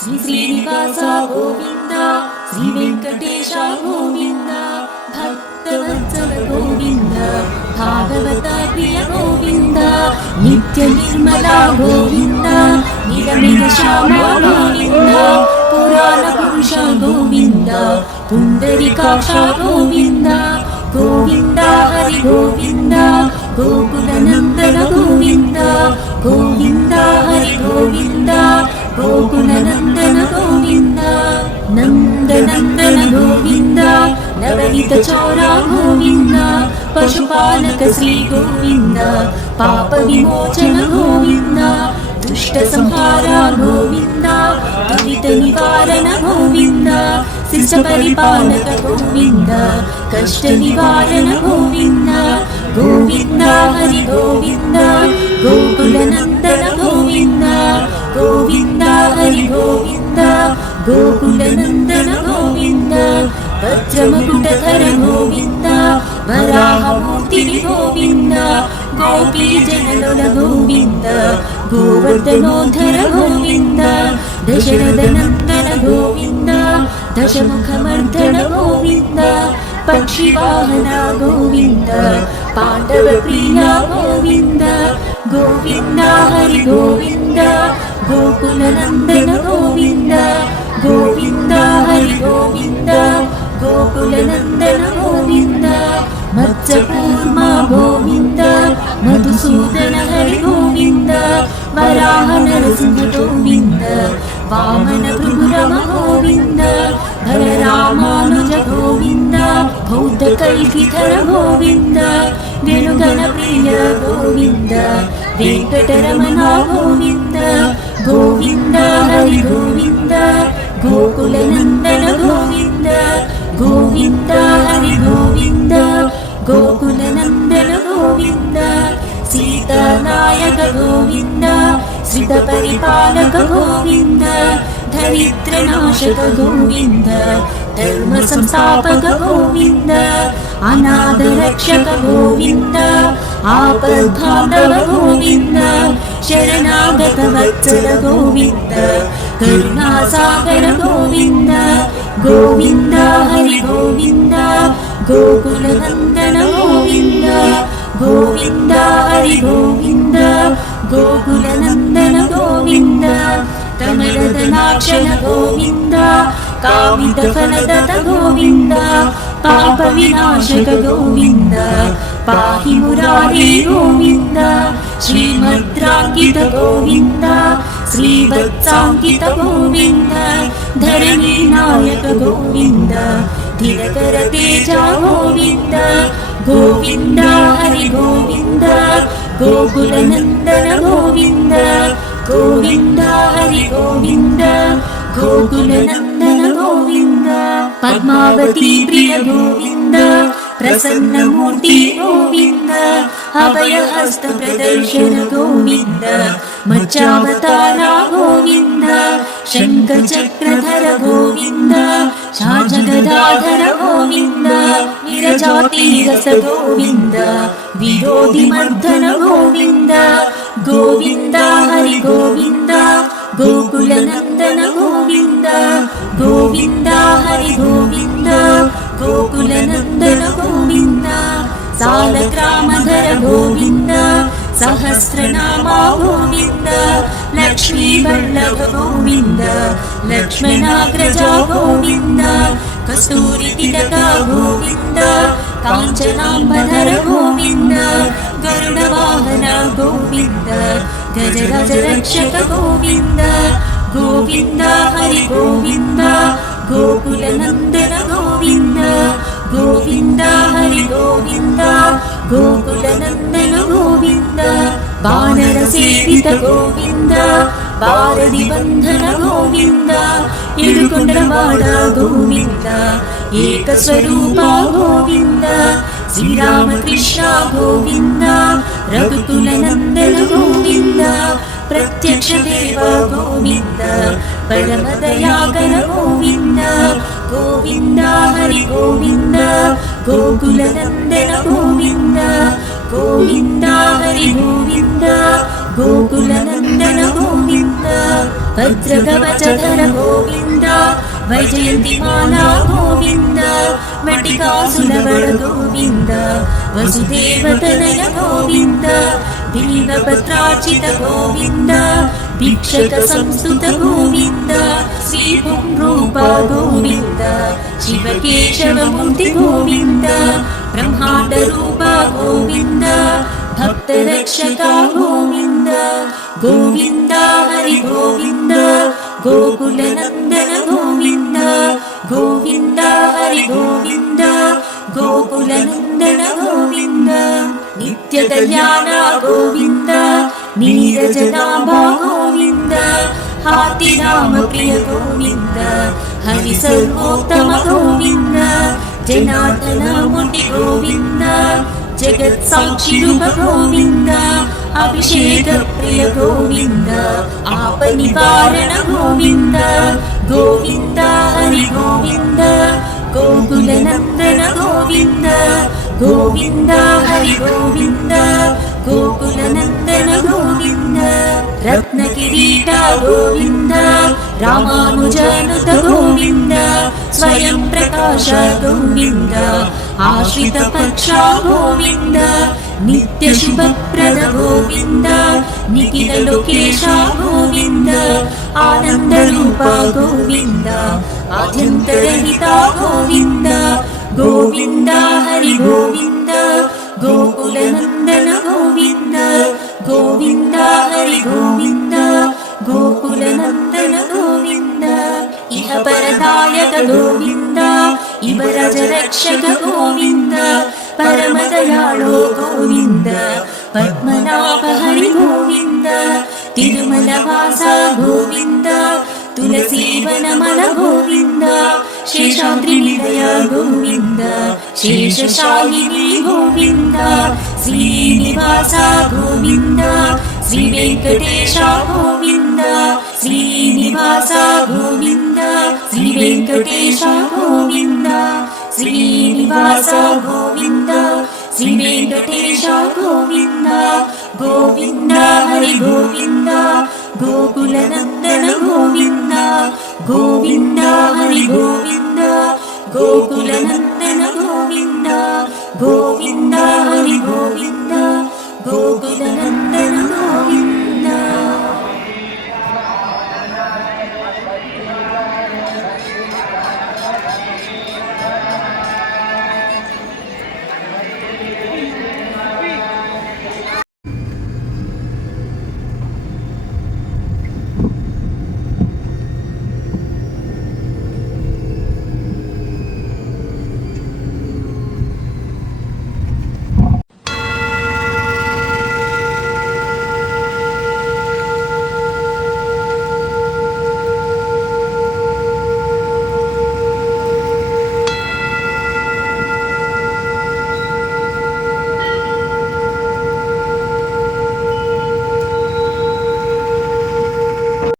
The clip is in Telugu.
శ్రీ శ్రీనివాస గోవింద, శ్రీ వెంకటేశ గోవింద, భక్తవత్సల గోవింద, భాగవత ప్రియ గోవింద, నిత్య నిర్మల గోవింద, నిరమిగ శ్యామ గోవింద, పురాణ పురుష గోవింద, పుండరీకాక్ష గోవింద, గోవింద హరి గోవింద, గోకుల నందన గోవింద, గోవింద హరి గోవింద, గోకుల నందన గోవింద, నందనందన గోవింద, నవనీత చౌర గోవింద, పశుపాలక శ్రీ గోవింద, పాప విమోచన గోవింద, దుష్ట సంహార గోవింద, దురిత నివారణ గోవింద, శిష్ట పరిపాలక గోవింద, కష్ట నివారణ గోవింద, గోవింద హరి గోవింద, గోకుల నందన గోవింద, గోవింద హరి గోవింద, గోకుల నందన గోవింద, వజ్రముకుటధర గోవింద, వరాహమూర్తి గోవింద, గోపీ జనలోల గోవింద, గోవర్ధనోధర గోవింద, దశరథ నందన గోవింద, దశముఖమర్దన గోవింద, పక్షివాహన గోవింద, పాండవ ప్రియ గోవింద, గోవింద హరి గోవింద, గోకుల నందన గోవింద, గోవింద హరి గోవింద, గోకుల నందన గోవింద, మత్స్యకూర్మ గోవింద, మధుసూదన హరి గోవింద, వరాహ నరసింహ గోవింద, వామన భృగురమ గోవింద, ధర రామానుజ గోవింద, బౌద్ధ కల్కిధర గోవింద, వెనుగన ప్రియ గోవింద, వెంకటరమణ గోవింద, గోవింద హరి గోవింద, గోకుల నందన గోవింద, గోవింద హరి గోవింద, గోకుల నందన గోవింద, సీతానాయక గోవింద, శ్రిత పరిపాలక గోవింద, దరిద్ర నాశక గోవింద, ధర్మ సంస్థాపక గోవింద, అనాథ రక్షక గోవింద, ఆపద్బాంధవ గోవింద, శరణాగత వత్సల గోవింద, కరుణాసాగర గోవింద, గోవింద హరి గోవింద, గోకుల నందన గోవింద, గోవింద హరి గోవింద, గోకుల నందన గోవింద, కమలదనాక్షణ గోవింద, కామిత ఫలదత గోవింద, పాప వినాశక గోవింద, పాహి మురారి గోవింద, శ్రీమద్రాంకిత గోవింద, శ్రీవత్సాంకిత గోవింద, ధరణి నాయక గోవింద, దినకర తేజ గోవింద, గోవింద హరి గోవింద, గోకుల నందన గోవింద, గోవింద హరి గోవింద, గోకుల నందన గోవింద, పద్మావతి ప్రియ గోవింద, ప్రసన్నమూర్తి గోవింద, అభయహస్త ప్రదర్శన గోవింద, మత్స్యావతార గోవింద, శంఖ చక్రధర గోవింద, షాజగదాధర గోవింద, విరజాతి రస గోవింద, విరోధి మర్దన గోవింద, గోవింద హరి గోవింద, గోకుల నందన గోవింద, గోవింద హరి గోవింద, గోకుల నందన గోవింద, సాలగ్రామధర గోవింద, సహస్రనామ గోవింద, లక్ష్మీ వల్లభ గోవింద, లక్ష్మణాగ్రజ గోవింద, కస్తూరి తిలక గోవింద, కాంచనాంబధర గోవింద, గరుడ వాహన గోవింద, గజరాజ రక్షక గోవింద, గోవింద హరి గోవింద, గోకుల నందన గోవింద, గోవింద హరి గోవింద, గోకుల నందన గోవింద, వానర సేవిత గోవింద, భారతి బంధన గోవింద, ఇరుకొండవాడ గోవింద, ఏక స్వరూప గోవింద, శ్రీరామకృష్ణ గోవింద, రఘుకుల నందన గోవింద, ప్రత్యక్ష దేవ గోవింద, పరమదయాకర గోవింద, గోవింద హరి గోవింద, గోకుల నందన గోవింద, గోవింద హరి గోవింద, గోకుల నందన గోవింద, वज्रकवचधर गोविन्द वैजयन्तिमाला गोविन्द मटिकासुलवळ गोविन्द वसुदेवतनय गोविन्द बिल्वपत्रार्चित गोविन्द भिक्षक संस्तुत गोविन्द श्रीपुंरूप गोविन्द शिवकेशवमूर्ति गोविन्द ब्रह्माण्डरूप गोविन्द भक्तरक्षका गोविन्द गोविन्द हरि गोविन्द गोकुलनन्दन गोविन्द गोविन्द हरि गोविन्द गोकुलनन्दन गोविन्द नित्यकल्याण गोविन्द नीरजनाभा गोविन्द हातिराम प्रिय गोविन्द हरि सर्वोत्तम गोविन्द जनार्दन मुनि गोविन्द जगत्साक्षिरूप गोविन्द अभिषेक प्रिय गोविन्द आपनिवारण गोविन्द गोविन्द हरि गोविन्द गोकुलनन्दन गोविन्द गोविन्द हरि गोविन्द गोकुलनन्दन गोविन्द रत्नकिरीट गोविन्द रामानुजनुत गोविन्द स्वयं प्रकाश गोविन्द आश्रितपक्ष गोविन्द नित्यशुभप्रद गोविन्द निखिललोकेश गोविन्द आनन्दरूप गोविन्द आद्यन्तरहित गोविन्द गोविन्द हरि गोविन्द गोकुलनन्दन गोविन्द गोविन्द हरि गोविन्द गोकुलनन्दन गोविन्द इह परदायक गोविन्द इवरजरक्षक गोविन्द परमदयाळो गोविन्द पद्मनाभ हरि गोविन्द तिरुमलवास गोविन्द तुलसीवनमल गोविन्द शेषाद्रिनिलय गोविन्द शेषशालिनी गोविन्द श्रीनिवास गोविन्द श्रीवेङ्कटेश गोविन्द श्रीनिवास गोविन्द श्रीवेङ्कटेश गोविन्द श्रीनिवास गोविन्द श्रीवेङ्कटेश गोविन्द गोविन्द हरि गोविन्द गोकुलनन्दन गोविन्द गोविन्द हरि गोविन्द गोकुलनन्दन गोविन्द गोविन्द हरि गोविन्द गोकुलनन्दन